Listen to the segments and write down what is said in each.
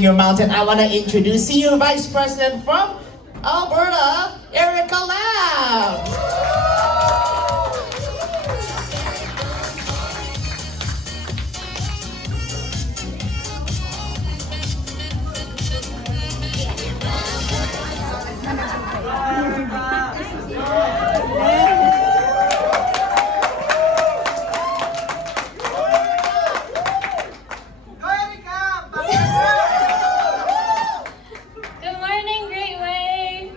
Your mountain. I want to introduce Senior Vice President from Alberta, Erica Lam. Good morning, Great Way.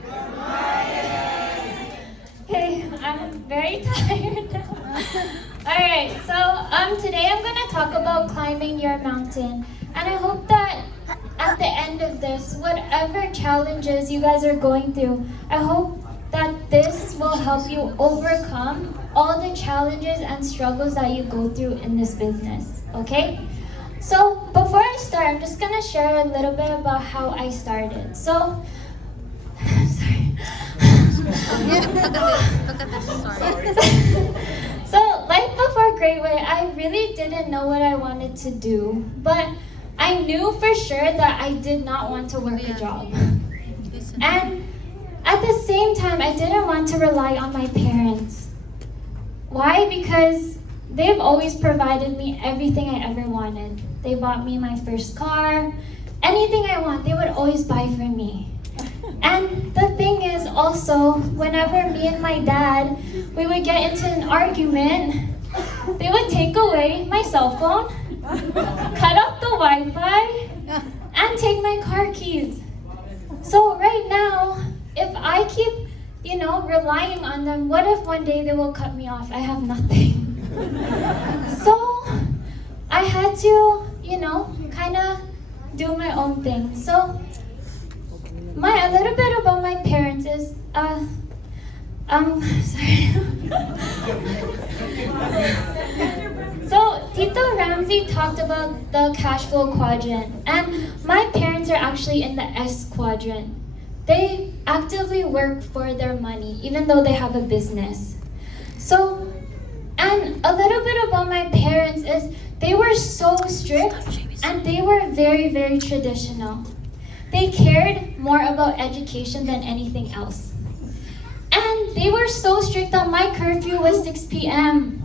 Okay, I'm very tired now. Alright, so today I'm going to talk about climbing your mountain. And I hope that at the end of this, whatever challenges you guys are going through, I hope that this will help you overcome all the challenges and struggles that you go through in this business, okay? So before I start, I'm just gonna share a little bit about how I started. So, sorry. So life before Great Way, I really didn't know what I wanted to do, but I knew for sure that I did not want to work a job. And at the same time, I didn't want to rely on my parents. Why? Because they've always provided me everything I ever wanted. They bought me my first car. Anything I want, they would always buy for me. And the thing is also, whenever me and my dad, we would get into an argument, they would take away my cell phone, cut off the Wi-Fi, and take my car keys. So right now, if I keep, relying on them, what if one day they will cut me off? I have nothing. So I had to, kind of do my own thing. So a little bit about my parents is, sorry. So Tito Ramsey talked about the cash flow quadrant, and my parents are actually in the S quadrant. They actively work for their money, even though they have a business. So, and a little bit about my parents is they were so strict and they were very, very traditional. They cared more about education than anything else. And they were so strict that my curfew was 6 p.m.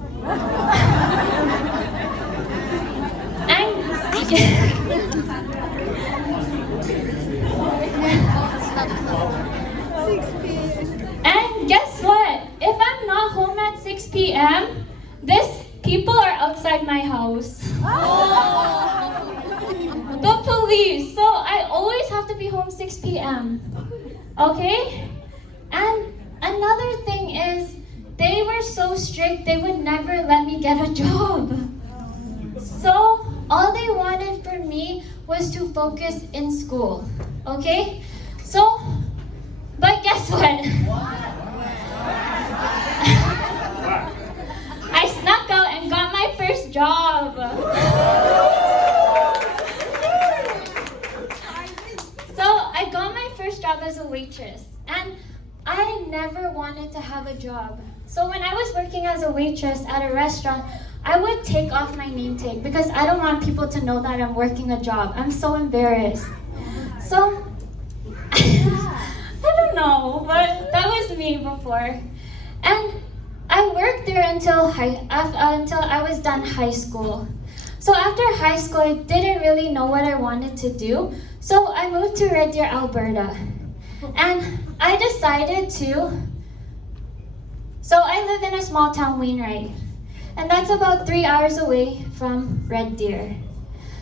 And guess what? If I'm not home at 6 p.m., people are outside my house. The police. So I always have to be home 6 p.m. Okay? And another thing is, they were so strict, they would never let me get a job. So all they wanted for me was to focus in school. Okay? So, but guess what? I snuck out and got my first job. So I got my first job as a waitress, and I never wanted to have a job. So when I was working as a waitress at a restaurant, I would take off my name tag because I don't want people to know that I'm working a job. I'm so embarrassed. So I don't know, but that was me before. And I worked there until I was done high school. So after high school, I didn't really know what I wanted to do. So I moved to Red Deer, Alberta. And I decided so I live in a small town, Wainwright. And that's about 3 hours away from Red Deer.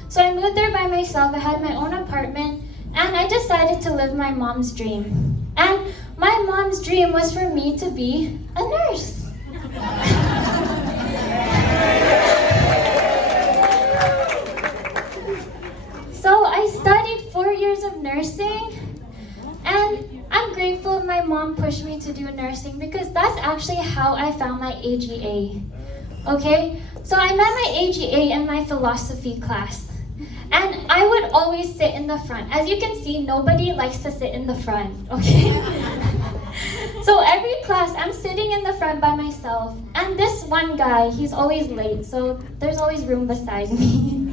So I moved there by myself. I had my own apartment. And I decided to live my mom's dream. And my mom's dream was for me to be a nurse. So I studied 4 years of nursing, and I'm grateful my mom pushed me to do nursing because that's actually how I found my AGA. Okay? So I met my AGA in my philosophy class. And I would always sit in the front. As you can see, nobody likes to sit in the front, okay? So every class, I'm sitting in the front by myself. And this one guy, he's always late, so there's always room beside me.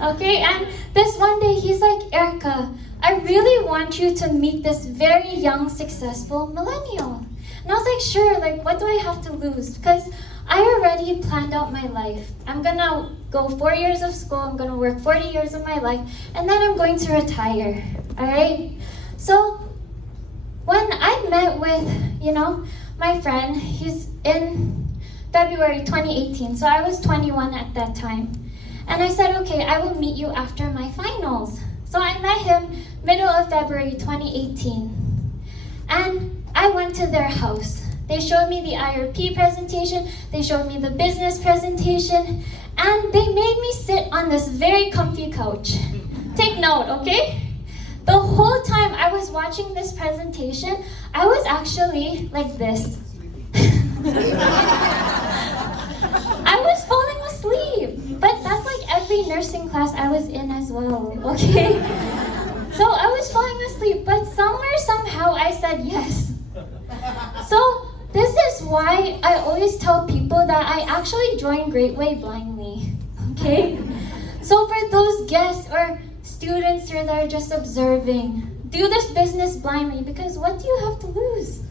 Okay, and this one day he's like, Erica, I really want you to meet this very young, successful millennial. And I was like, sure, like what do I have to lose? Because I already planned out my life. I'm gonna go 4 years of school, I'm gonna work 40 years of my life, and then I'm going to retire, all right? So when I met with, my friend, he's in February 2018, so I was 21 at that time. And I said, okay, I will meet you after my finals. So I met him middle of February 2018. And I went to their house. They showed me the IRP presentation, they showed me the business presentation, and they made me sit on this very comfy couch. Take note, okay? The whole time I was watching this presentation, I was actually like this. I was falling asleep, but that's like every nursing class I was in as well, okay? So I was falling asleep, but somewhere, somehow I said yes. So this is why I always tell people that I actually joined Great Way blindly, okay? So for those guests or students here that are just observing, do this business blindly because what do you have to lose?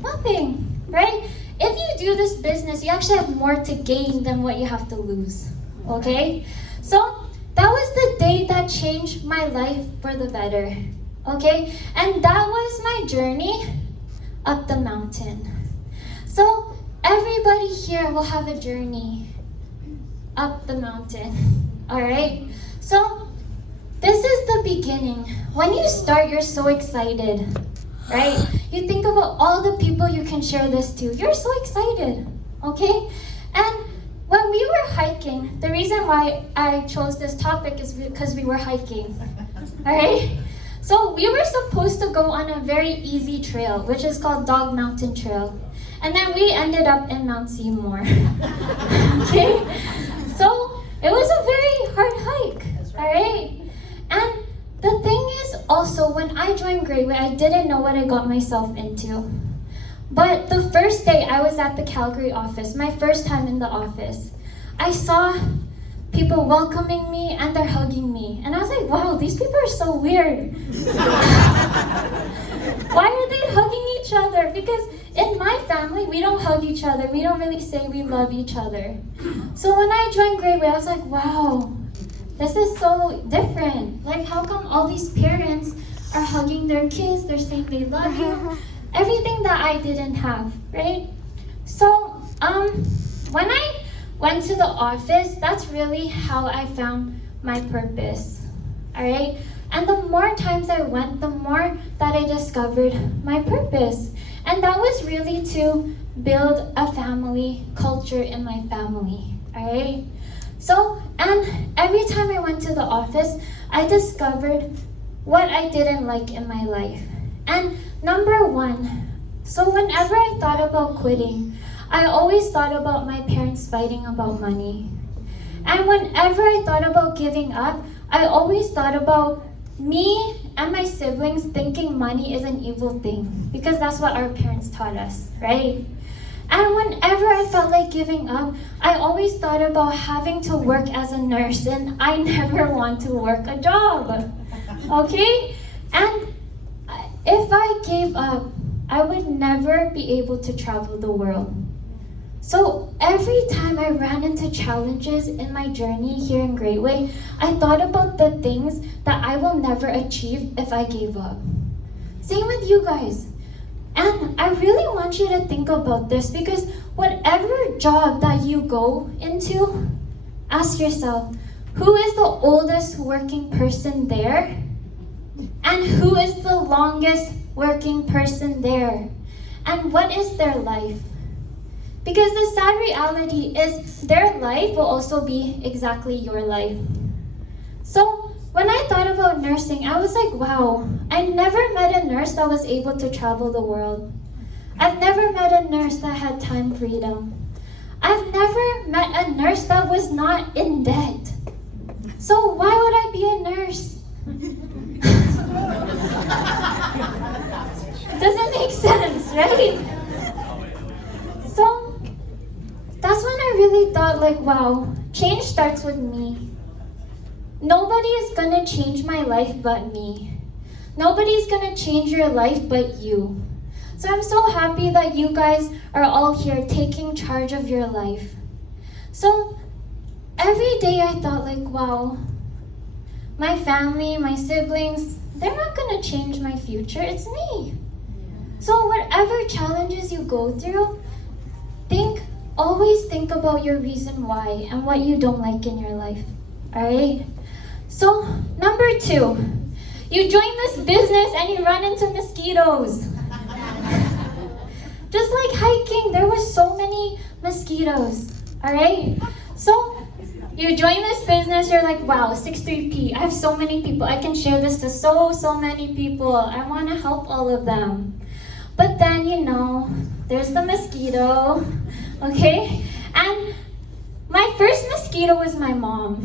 Nothing, right? If you do this business, you actually have more to gain than what you have to lose, okay? So that was the day that changed my life for the better, okay? And that was my journey up the mountain. So everybody here will have a journey up the mountain, all right? So this is the beginning. When you start, you're so excited, right? You think about all the people you can share this to. You're so excited, okay? And when we were hiking, the reason why I chose this topic is because we were hiking, all right? So we were supposed to go on a very easy trail, which is called Dog Mountain Trail. And then we ended up in Mount Seymour, okay? So it was a very hard hike, all right? And the thing is also, when I joined Great Way, I didn't know what I got myself into. But the first day I was at the Calgary office, my first time in the office, I saw people welcoming me and they're hugging me. And I was like, wow, these people are so weird. Why are they hugging each other? Because in my family, we don't hug each other. We don't really say we love each other. So when I joined Great Way, I was like, wow, this is so different. Like, how come all these parents are hugging their kids? They're saying they love you. Everything that I didn't have, right? So, when I went to the office, that's really how I found my purpose, all right? And the more times I went, the more that I discovered my purpose. And that was really to build a family culture in my family, all right? So, and every time I went to the office, I discovered what I didn't like in my life. And number one, so whenever I thought about quitting, I always thought about my parents fighting about money. And whenever I thought about giving up, I always thought about me and my siblings thinking money is an evil thing, because that's what our parents taught us, right? And whenever I felt like giving up, I always thought about having to work as a nurse, and I never want to work a job, okay? And if I gave up, I would never be able to travel the world. So every time I ran into challenges in my journey here in Great Way, I thought about the things that I will never achieve if I gave up. Same with you guys. And I really want you to think about this, because whatever job that you go into, ask yourself, who is the oldest working person there? And who is the longest working person there? And what is their life? Because the sad reality is their life will also be exactly your life. So when I thought about nursing, I was like, wow, I never met a nurse that was able to travel the world. I've never met a nurse that had time freedom. I've never met a nurse that was not in debt. So why would I be a nurse? Doesn't make sense, right? So that's when I really thought, like, wow, change starts with me. nobody is gonna change my life but me. Nobody's gonna change your life but you. So I'm so happy that you guys are all here taking charge of your life. So every day I thought like, wow, my family, my siblings, they're not gonna change my future, it's me. So whatever challenges you go through, always think about your reason why and what you don't like in your life, alright? So number 2, you join this business and you run into mosquitoes. Just like hiking, there were so many mosquitoes, alright? So you join this business, you're like, wow, 6-3P, I have so many people, I can share this to so many people, I want to help all of them. But then, there's the mosquito, okay? And my first mosquito was my mom.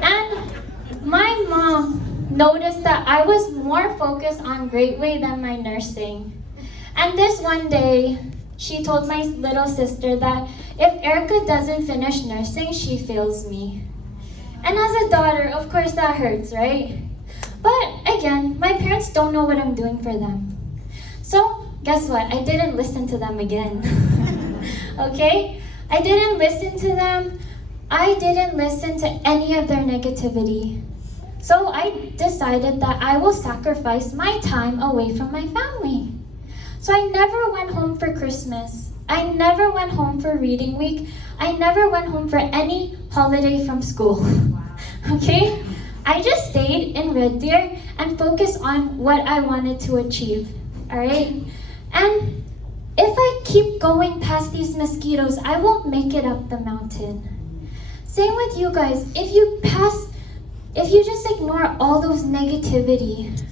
And my mom noticed that I was more focused on Great Way than my nursing. And this one day, she told my little sister that if Erica doesn't finish nursing, she fails me. And as a daughter, of course that hurts, right? But again, my parents don't know what I'm doing for them. So guess what? I didn't listen to them again. Okay? I didn't listen to them. I didn't listen to any of their negativity. So I decided that I will sacrifice my time away from my family. So I never went home for Christmas. I never went home for reading week. I never went home for any holiday from school. Okay? I just stayed in Red Deer and focused on what I wanted to achieve. Alright? And if I keep going past these mosquitoes, I won't make it up the mountain. Same with you guys. If you just ignore all those negativity,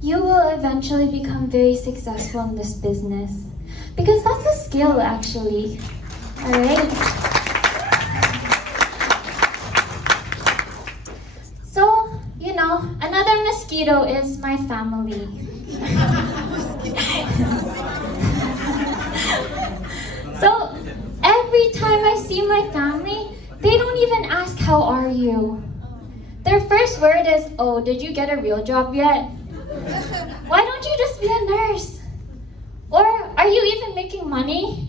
you will eventually become very successful in this business. Because that's a skill actually. Alright? So, another mosquito is my family. So, every time I see my family, they don't even ask, how are you? Their first word is, oh, did you get a real job yet? Why don't you just be a nurse? Or, are you even making money?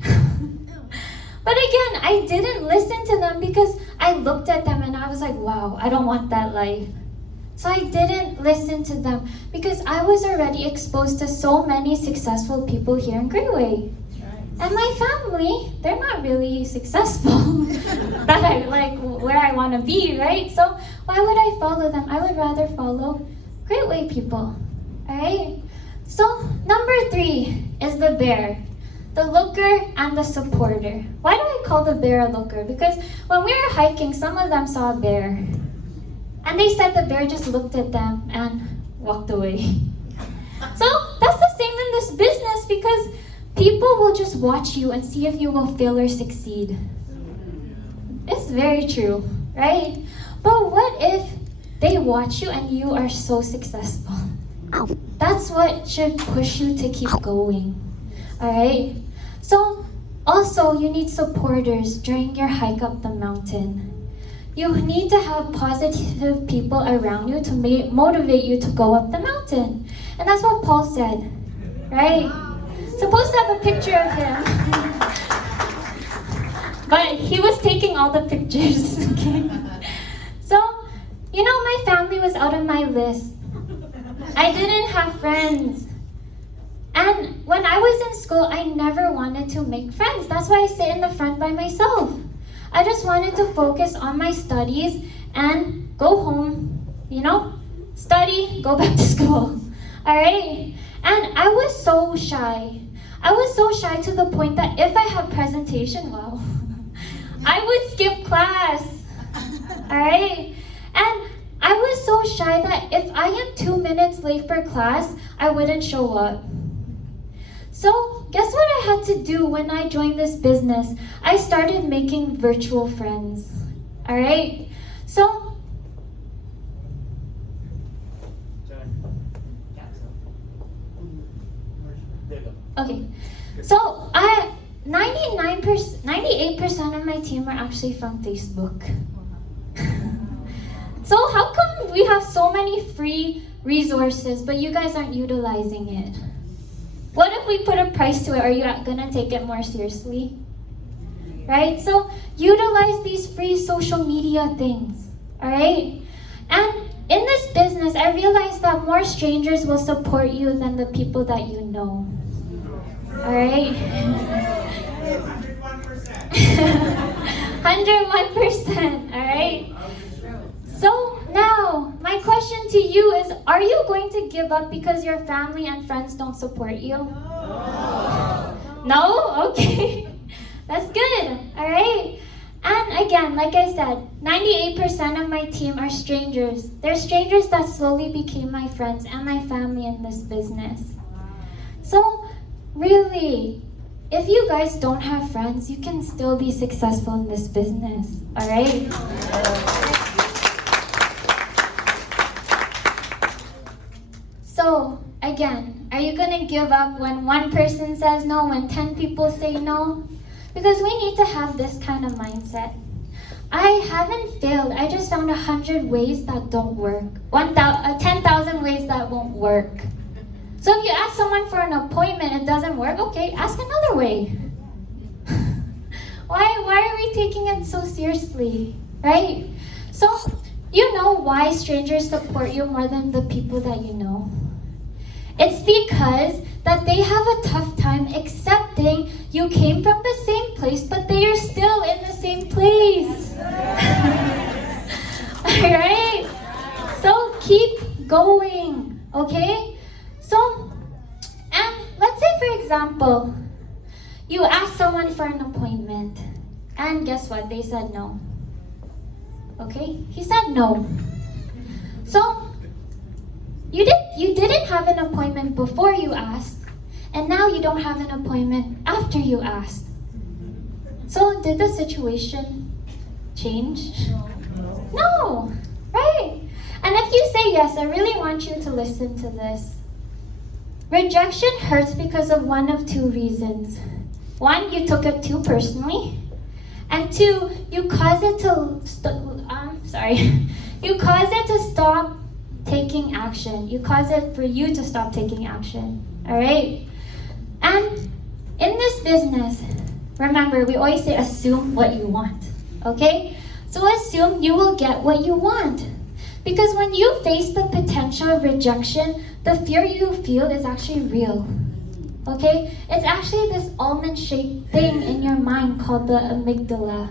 But again, I didn't listen to them because I looked at them and I was like, wow, I don't want that life. So I didn't listen to them because I was already exposed to so many successful people here in Greyway. And my family, they're not really successful that I like where I want to be, right? So why would I follow them? I would rather follow Greyway people, alright? So number 3 is the bear. The looker and the supporter. Why do I call the bear a looker? Because when we were hiking, some of them saw a bear. And they said the bear just looked at them and walked away. So that's the same in this business because people will just watch you and see if you will fail or succeed. It's very true, right? But what if they watch you and you are so successful? That's what should push you to keep going, alright? So also you need supporters during your hike up the mountain. You need to have positive people around you to motivate you to go up the mountain. And that's what Paul said, right? Supposed to have a picture of him. But he was taking all the pictures, okay? So, my family was out of my list. I didn't have friends. And when I was in school, I never wanted to make friends. That's why I sit in the front by myself. I just wanted to focus on my studies and go home, study, go back to school, alright? And I was so shy. I was so shy to the point that if I have presentation, I would skip class, alright? And I was so shy that if I am 2 minutes late for class, I wouldn't show up. So, guess what I had to do when I joined this business? I started making virtual friends. Alright? So, okay. So, 98% of my team are actually from Facebook. So how come we have so many free resources, but you guys aren't utilizing it? What if we put a price to it? Are you gonna take it more seriously? Right? So utilize these free social media things, all right? And in this business, I realized that more strangers will support you than the people that you know. All right? 101%, all right? So now, my question to you is, are you going to give up because your family and friends don't support you? No? Okay. That's good, all right? And again, like I said, 98% of my team are strangers. They're strangers that slowly became my friends and my family in this business. So, really, if you guys don't have friends, you can still be successful in this business, all right? So, again, are you gonna give up when one person says no, when 10 people say no? Because we need to have this kind of mindset. I haven't failed. I just found 100 ways that don't work. 10,000 ways that won't work. So if you ask someone for an appointment, it doesn't work, okay, ask another way. Why are we taking it so seriously, right? So, you know why strangers support you more than the people that you know? It's because that they have a tough time accepting you came from the same place, but they are still in the same place. Alright? So keep going, okay? So, and let's say for example, you ask someone for an appointment, and guess what? They said no. Okay? He said no. So, you didn't have an appointment before you asked, and now you don't have an appointment after you asked. So did the situation change? No, right? And if you say yes, I really want you to listen to this. Rejection hurts because of one of two reasons. One, you took it too personally, and two, you cause it to you cause it to stop taking action. You cause it for you to stop taking action. All right? And in this business, remember, we always say assume what you want. Okay? So assume you will get what you want. Because when you face the potential of rejection, the fear you feel is actually real. Okay? It's actually this almond-shaped thing in your mind called the amygdala.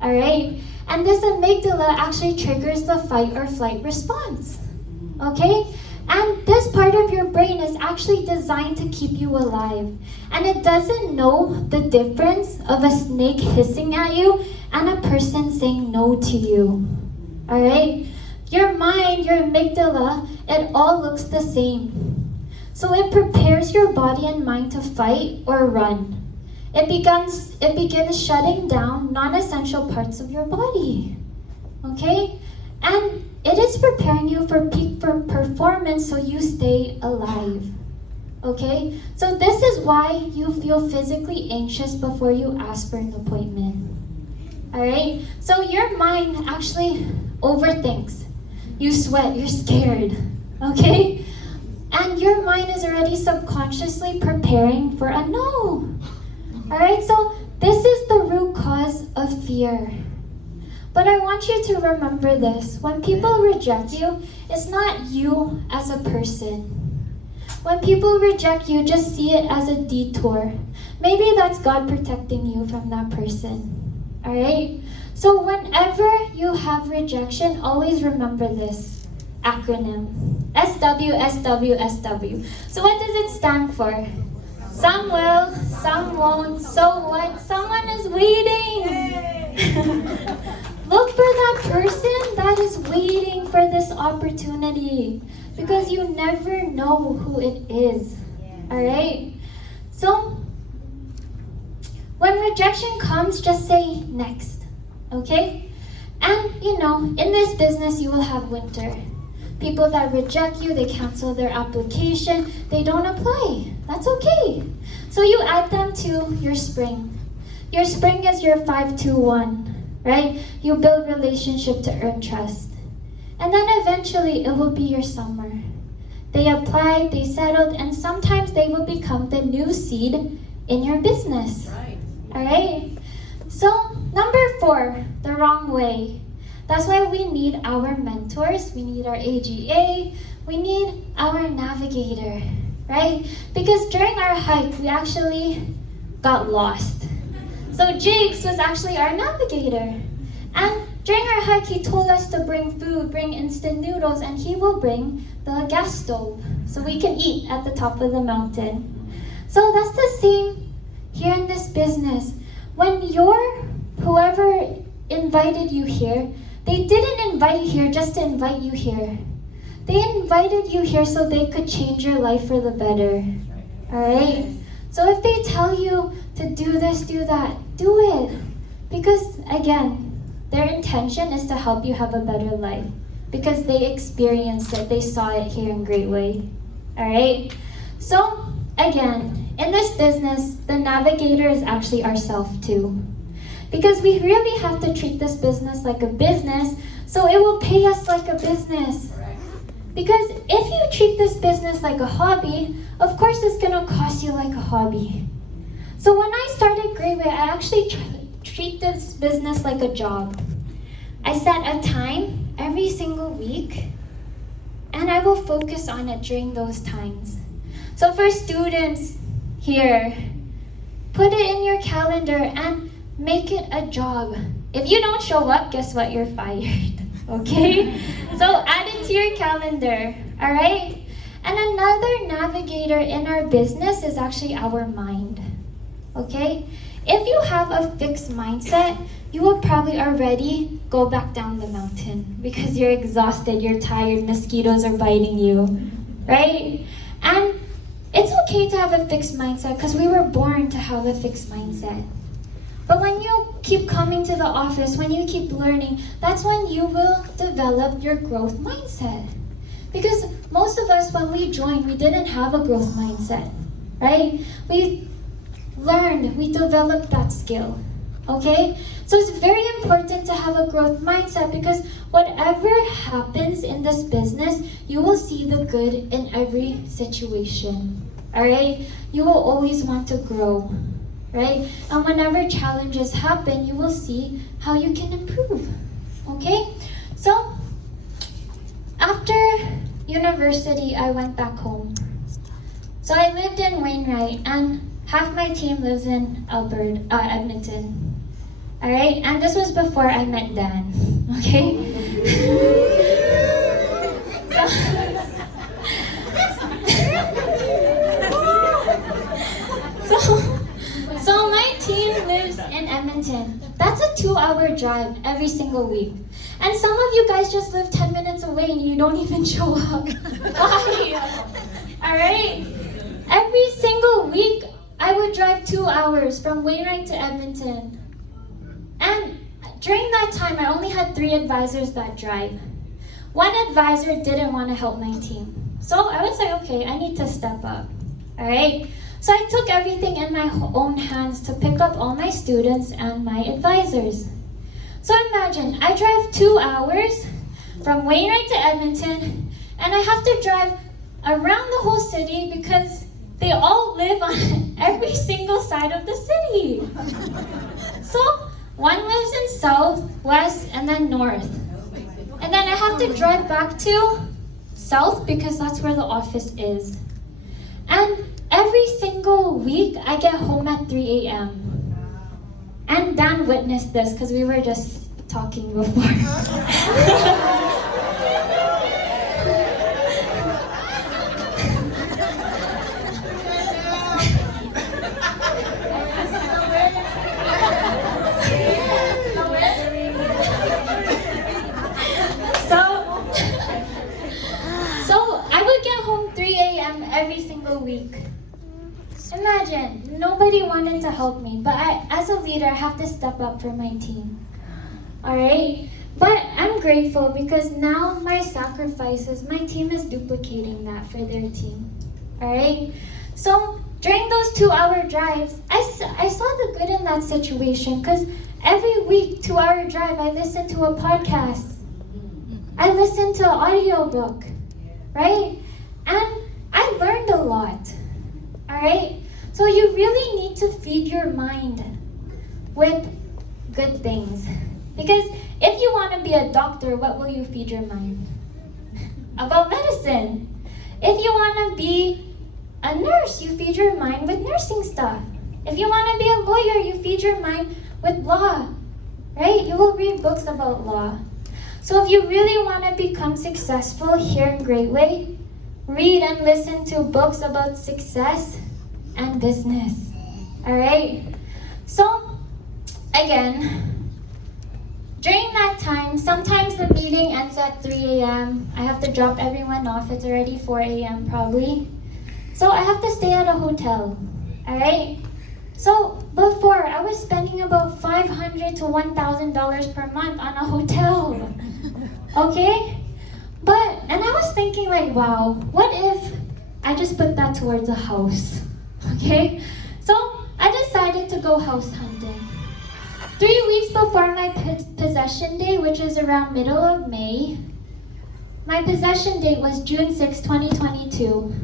All right? And this amygdala actually triggers the fight or flight response. Okay? And this part of your brain is actually designed to keep you alive. And it doesn't know the difference of a snake hissing at you and a person saying no to you. Alright? Your mind, your amygdala, it all looks the same. So it prepares your body and mind to fight or run. It begins shutting down non-essential parts of your body. Okay? And it is preparing you for peak performance so you stay alive. Okay? So this is why you feel physically anxious before you ask for an appointment. Alright? So your mind actually overthinks. You sweat, you're scared. Okay? And your mind is already subconsciously preparing for a no. Alright? So this is the root cause of fear. But I want you to remember this. When people reject you, it's not you as a person. When people reject you, just see it as a detour. Maybe that's God protecting you from that person. Alright? So whenever you have rejection, always remember this acronym. SW, SW, SW. So what does it stand for? Some will, some won't. So what? Someone is waiting. Look for that person that is waiting for this opportunity, because you never know who it is. Alright? So, when rejection comes, just say next. Okay? And, in this business, you will have winter. People that reject you, they cancel their application, they don't apply. That's okay. So you add them to your spring. Your spring is your 5-2-1, right? You build relationship to earn trust. And then eventually it will be your summer. They applied, they settled, and sometimes they will become the new seed in your business. Right. All right? So, number 4, the wrong way. That's why we need our mentors, we need our AGA, we need our navigator, right? Because during our hike, we actually got lost. So Jigs was actually our navigator. And during our hike, he told us to bring food, bring instant noodles, and he will bring the gas stove so we can eat at the top of the mountain. So that's the same here in this business. When whoever invited you here, they didn't invite you here just to invite you here. They invited you here so they could change your life for the better. Alright? So if they tell you to do this, do that, do it. Because again, their intention is to help you have a better life. Because they experienced it, they saw it here in Great Way. Alright? So again, in this business, the navigator is actually ourself too. Because we really have to treat this business like a business, so it will pay us like a business. Because if you treat this business like a hobby, of course it's gonna cost you like a hobby. So when I started Great Way, I actually treat this business like a job. I set a time every single week, and I will focus on it during those times. So for students here, put it in your calendar and make it a job. If you don't show up, guess what? You're fired. Okay? So add it to your calendar. Alright? And another navigator in our business is actually our mind. Okay? If you have a fixed mindset, you will probably already go back down the mountain because you're exhausted, you're tired, mosquitoes are biting you. Right? And it's okay to have a fixed mindset because we were born to have a fixed mindset. But when you keep coming to the office, when you keep learning, that's when you will develop your growth mindset. Because most of us, when we joined, we didn't have a growth mindset, right? We learned, we developed that skill, okay? So it's very important to have a growth mindset because whatever happens in this business, you will see the good in every situation, all right? You will always want to grow. Right? And whenever challenges happen, you will see how you can improve. Okay? So, after university, I went back home. So I lived in Wainwright, and half my team lives in Edmonton. Alright? And this was before I met Dan. Okay? So my team lives in Edmonton. That's a 2-hour drive every single week. And some of you guys just live 10 minutes away and you don't even show up. Why? Alright? Every single week, I would drive 2 hours from Wainwright to Edmonton. And during that time, I only had 3 advisors that drive. One advisor didn't want to help my team. So I was like, okay, I need to step up. Alright? So I took everything in my own hands to pick up all my students and my advisors. So imagine, I drive 2 hours from Wainwright to Edmonton, and I have to drive around the whole city because they all live on every single side of the city. So one lives in south, west, and then north. And then I have to drive back to south because that's where the office is. And every single week, I get home at 3 a.m. And Dan witnessed this because we were just talking before. So I would get home 3 a.m. every single week. Imagine, nobody wanted to help me, but as a leader, I have to step up for my team. Alright? But I'm grateful because now my sacrifices, my team is duplicating that for their team. Alright? So during those 2-hour drives, I saw the good in that situation because every week, 2-hour drive, I listen to a podcast. I listen to an audiobook, right? And I learned a lot, all right? So you really need to feed your mind with good things. Because if you want to be a doctor, what will you feed your mind? About medicine. If you want to be a nurse, you feed your mind with nursing stuff. If you want to be a lawyer, you feed your mind with law, right? You will read books about law. So if you really want to become successful here in Great Way, read and listen to books about success and business. All right? So, again, during that time, sometimes the meeting ends at 3 a.m. I have to drop everyone off. It's already 4 a.m. probably. So I have to stay at a hotel. All right? So before, I was spending about $500 to $1,000 per month on a hotel. Okay? And I was thinking like, wow, what if I just put that towards a house? Okay? So I decided to go house hunting. 3 weeks before my possession day, which is around middle of May, my possession date was June 6, 2022.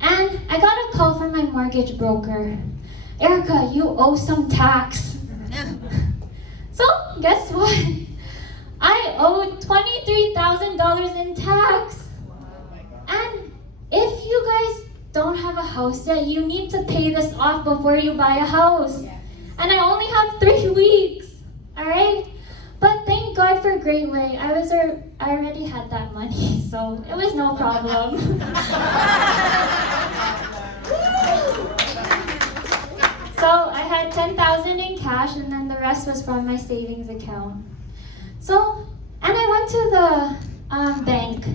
And I got a call from my mortgage broker. Erica, you owe some tax. So, guess what? I owed $23,000 in tax. And if you guys don't have a house yet, you need to pay this off before you buy a house. And I only have 3 weeks, all right? But thank God for Great Way. I already had that money, so it was no problem. So I had $10,000 in cash, and then the rest was from my savings account. So, and I went to the bank.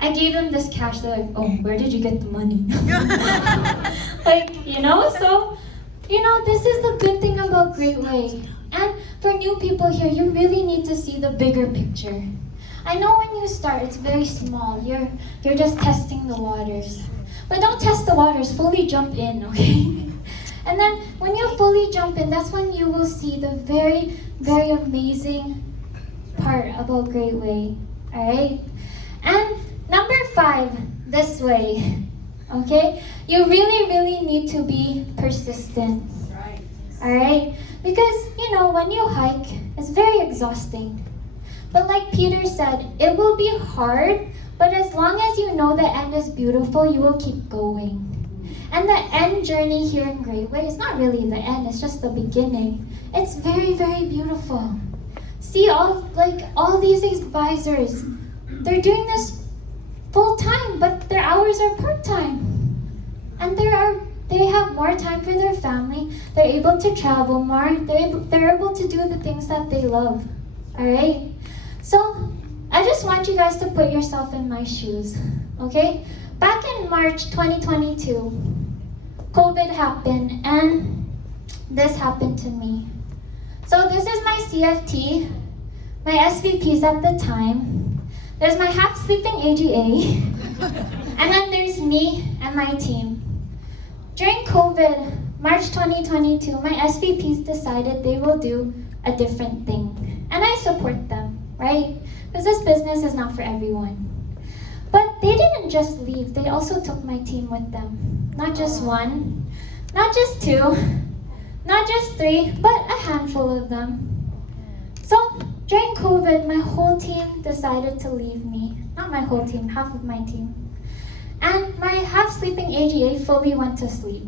I gave them this cash. They're like, "Oh, where did you get the money?" So, this is the good thing about Great Way. And for new people here, you really need to see the bigger picture. I know when you start, it's very small. You're just testing the waters. But don't test the waters, fully jump in, okay? And then when you fully jump in, that's when you will see the very, very amazing part about Great Way, all right? And number 5, this way, okay? You really, really need to be persistent, all right? Because, when you hike, it's very exhausting. But like Peter said, it will be hard, but as long as you know the end is beautiful, you will keep going. And the end journey here in Great Way is not really the end, it's just the beginning. It's very, very beautiful. See all these advisors, they're doing this full time, but their hours are part-time. And they have more time for their family, they're able to travel more, they're able to do the things that they love, all right? So, I just want you guys to put yourself in my shoes, okay? Back in March 2022, COVID happened, and this happened to me. So this is my CFT, my SVPs at the time. There's my half-sleeping AGA, and then there's me and my team. During COVID, March 2022, my SVPs decided they will do a different thing. And I support them, right? Because this business is not for everyone. But they didn't just leave, they also took my team with them. Not just one, not just 2, not just 3, but a handful of them. So during COVID, my whole team decided to leave me. Not my whole team, half of my team. And my half-sleeping AGA fully went to sleep.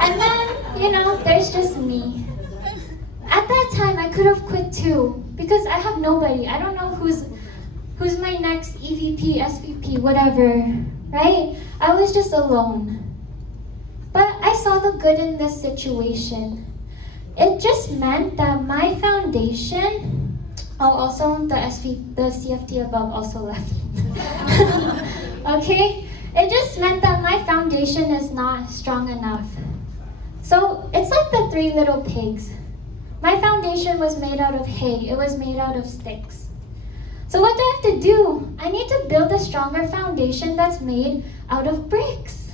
And then, there's just me. At that time, I could have quit too, because I have nobody. I don't know who's my next EVP, SVP, whatever, right? I was just alone. But I saw the good in this situation. It just meant that my foundation, also the CFT above also left. Okay? it just meant that my foundation is not strong enough. So it's like the three little pigs. My foundation was made out of hay. It was made out of sticks. So what do I have to do? I need to build a stronger foundation that's made out of bricks.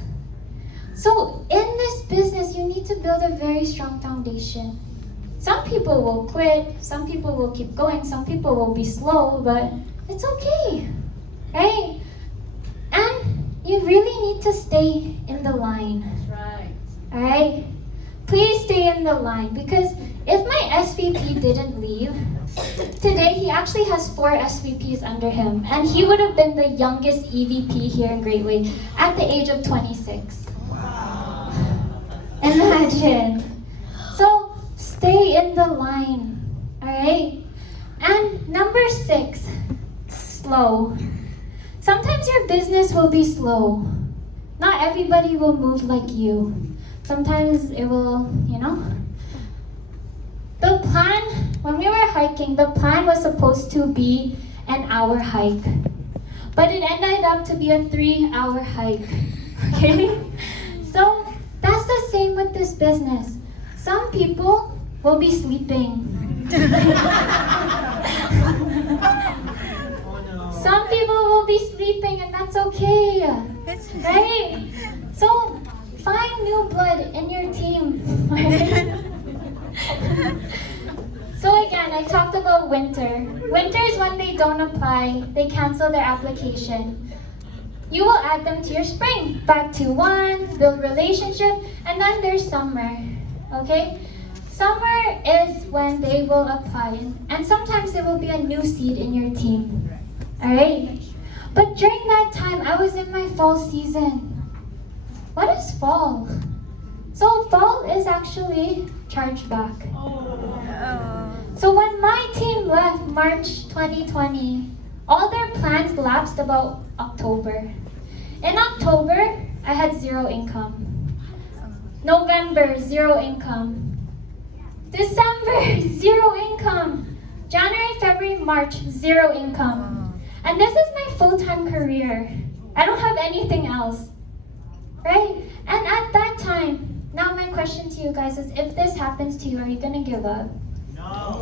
So in this business, you need to build a very strong foundation. Some people will quit, some people will keep going, some people will be slow, but it's okay, right? And you really need to stay in the line. That's right. All right? Please stay in the line, because if my SVP didn't leave, today he actually has 4 SVPs under him, and he would have been the youngest EVP here in Great Way at the age of 26. Wow. Imagine. So stay in the line, all right? And number 6, slow. Sometimes your business will be slow. Not everybody will move like you. Sometimes it will, The plan, when we were hiking, the plan was supposed to be an hour hike. But it ended up to be a 3-hour hike. Okay? So that's the same with this business. Some people will be sleeping. Some people will be sleeping, and that's okay. Right? So find new blood in your team. So again, I talked about winter. Winter is when they don't apply, they cancel their application. You will add them to your spring. 5-2-1, build relationship, and then there's summer. Okay? Summer is when they will apply, and sometimes there will be a new seed in your team. Alright? But during that time, I was in my fall season. What is fall? So fall is actually chargeback. So when my team left March 2020, all their plans lapsed about October. In October, I had 0 income. November, 0 income. December, 0 income. January, February, March, 0 income. And this is my full-time career. I don't have anything else. Right? And at that time, now my question to you guys is, if this happens to you, are you gonna give up? No.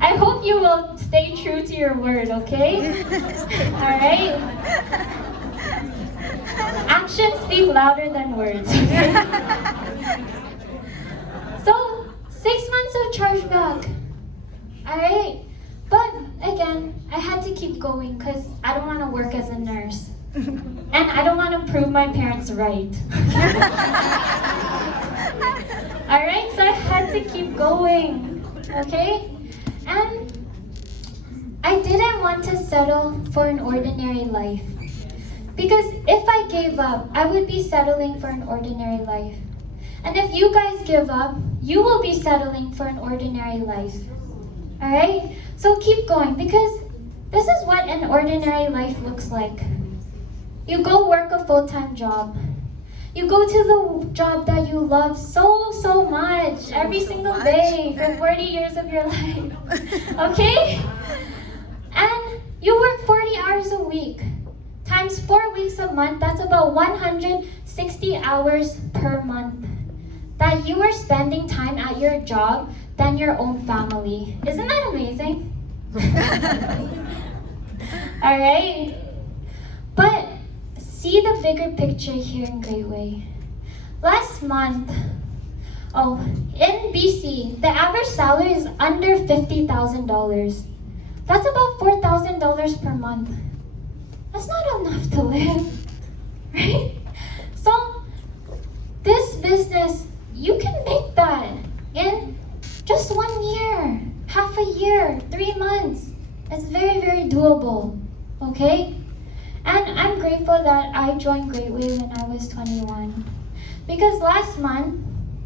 I hope you will stay true to your word, okay? Alright? Actions speak louder than words. Okay? So, 6 months of chargeback. Alright? But again, I had to keep going because I don't want to work as a nurse. And I don't want to prove my parents right. Alright, so I had to keep going. Okay? And I didn't want to settle for an ordinary life. Because if I gave up, I would be settling for an ordinary life. And if you guys give up, you will be settling for an ordinary life. Alright? So keep going, because this is what an ordinary life looks like. You go work a full-time job. You go to the job that you love so much every single day for 40 years of your life. Okay? And you work 40 hours a week. Times 4 weeks a month, that's about 160 hours per month that you are spending time at your job than your own family. Isn't that amazing? Alright? But see the bigger picture here in Great Way. Last month, in BC, the average salary is under $50,000. That's about $4,000 per month. That's not enough to live, right? So, this business, you can make that in just 1 year, half a year, 3 months. It's very, very doable, okay? And I'm grateful that I joined Great Way when I was 21. Because last month,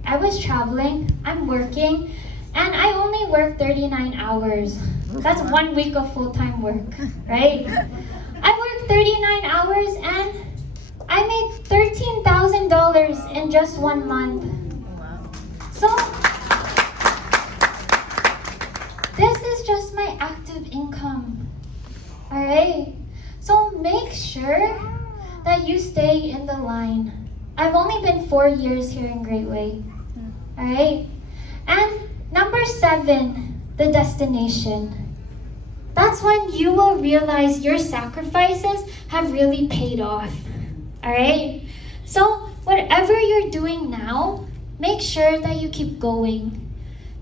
I was traveling, I'm working, and I only worked 39 hours. That's 1 week of full-time work, right? I worked 39 hours and I made $13,000 in just 1 month. So, this is just my active income. Alright? So make sure that you stay in the line. I've only been 4 years here in Great Way. Alright? And number 7, the destination. That's when you will realize your sacrifices have really paid off. Alright? So, whatever you're doing now, make sure that you keep going.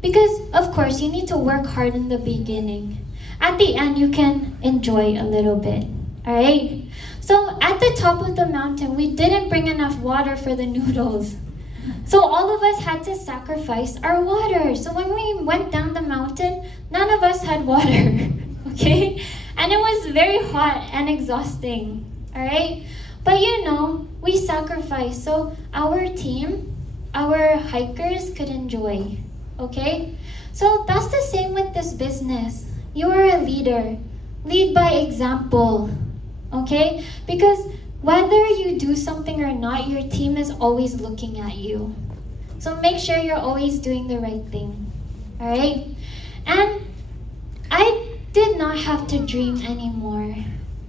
Because, of course, you need to work hard in the beginning. At the end, you can enjoy a little bit. Alright? So, at the top of the mountain, we didn't bring enough water for the noodles. So, all of us had to sacrifice our water. So, when we went down the mountain, none of us had water. Okay? And it was very hot and exhausting. Alright? But you know, we sacrificed so our team, our hikers could enjoy. Okay? So that's the same with this business. You are a leader. Lead by example. Okay? Because whether you do something or not, your team is always looking at you. So make sure you're always doing the right thing. Alright? And I did not have to dream anymore.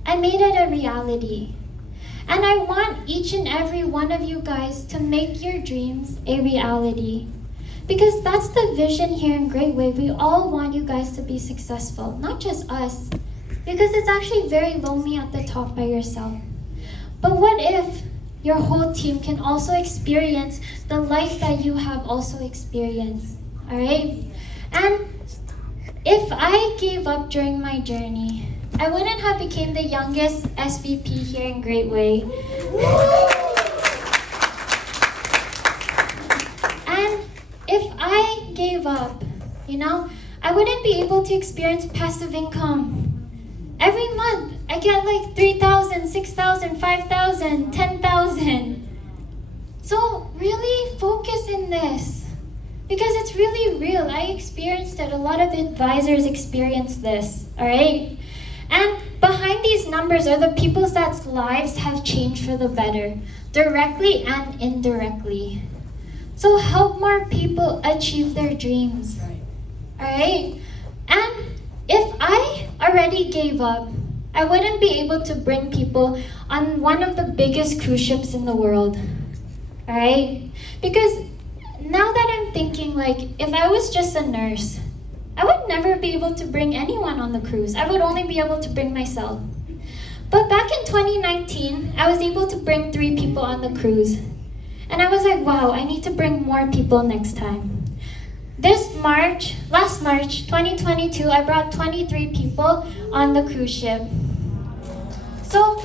I made it a reality. And I want each and every one of you guys to make your dreams a reality. Because that's the vision here in Great Way. We all want you guys to be successful, not just us. Because it's actually very lonely at the top by yourself. But what if your whole team can also experience the life that you have also experienced? Alright? And if I gave up during my journey, I wouldn't have become the youngest SVP here in Great Way. And if I gave up, I wouldn't be able to experience passive income. Every month, I get like 3,000, 6,000, 5,000, 10,000. So really focus in this. Because it's really real. I experienced it. A lot of advisors experience this. Alright? And behind these numbers are the people's that lives have changed for the better, directly and indirectly. So help more people achieve their dreams. Alright? And if I already gave up, I wouldn't be able to bring people on one of the biggest cruise ships in the world. Alright? Because now that I'm thinking, if I was just a nurse, I would never be able to bring anyone on the cruise. I would only be able to bring myself. But back in 2019, I was able to bring 3 people on the cruise. And I was like, wow, I need to bring more people next time. Last March, 2022, I brought 23 people on the cruise ship. So,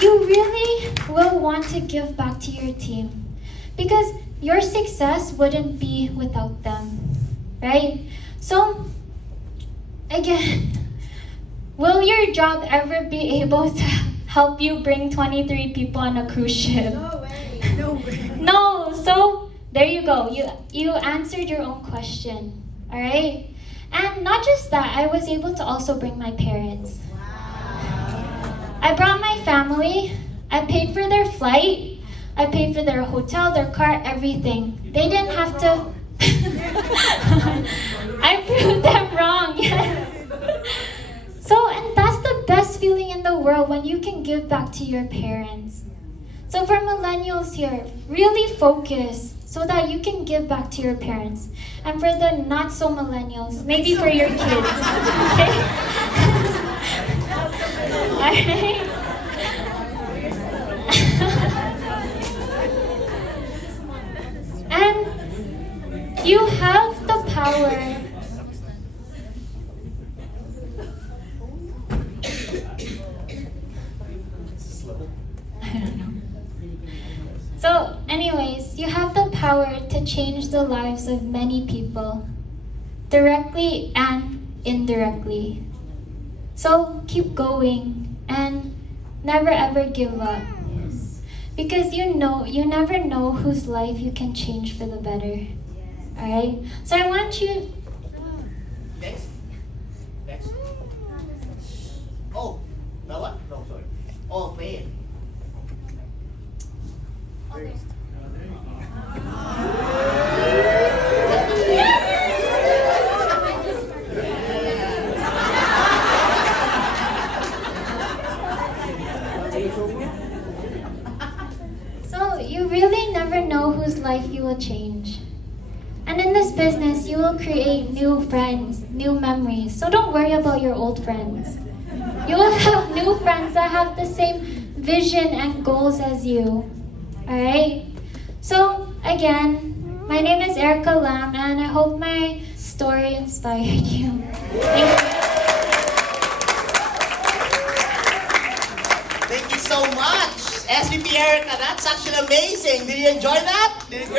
you really will want to give back to your team. Because your success wouldn't be without them, right? So, again, will your job ever be able to help you bring 23 people on a cruise ship? No way. No way. No, so there you go. You answered your own question, all right? And not just that, I was able to also bring my parents. Wow. I brought my family. I paid for their flight. I paid for their hotel, their car, everything. They didn't have to... I proved them wrong, yes. So, and that's the best feeling in the world when you can give back to your parents. So for millennials here, really focus so that you can give back to your parents. And for the not so millennials, maybe for your kids. Okay? Alright? And you have the power. I don't know. So, anyways, you have the power to change the lives of many people, directly and indirectly. So, keep going and never ever give up. Because you never know whose life you can change for the better. Alright? So I want you... Next. Oh, no what? No, sorry. Oh, pain. Okay. And in this business, you will create new friends, new memories. So don't worry about your old friends. You will have new friends that have the same vision and goals as you. Alright? So, again, my name is Erica Lam, and I hope my story inspired you. Thank you. Thank you so much, SVP Erica. That's actually amazing. Did you enjoy that?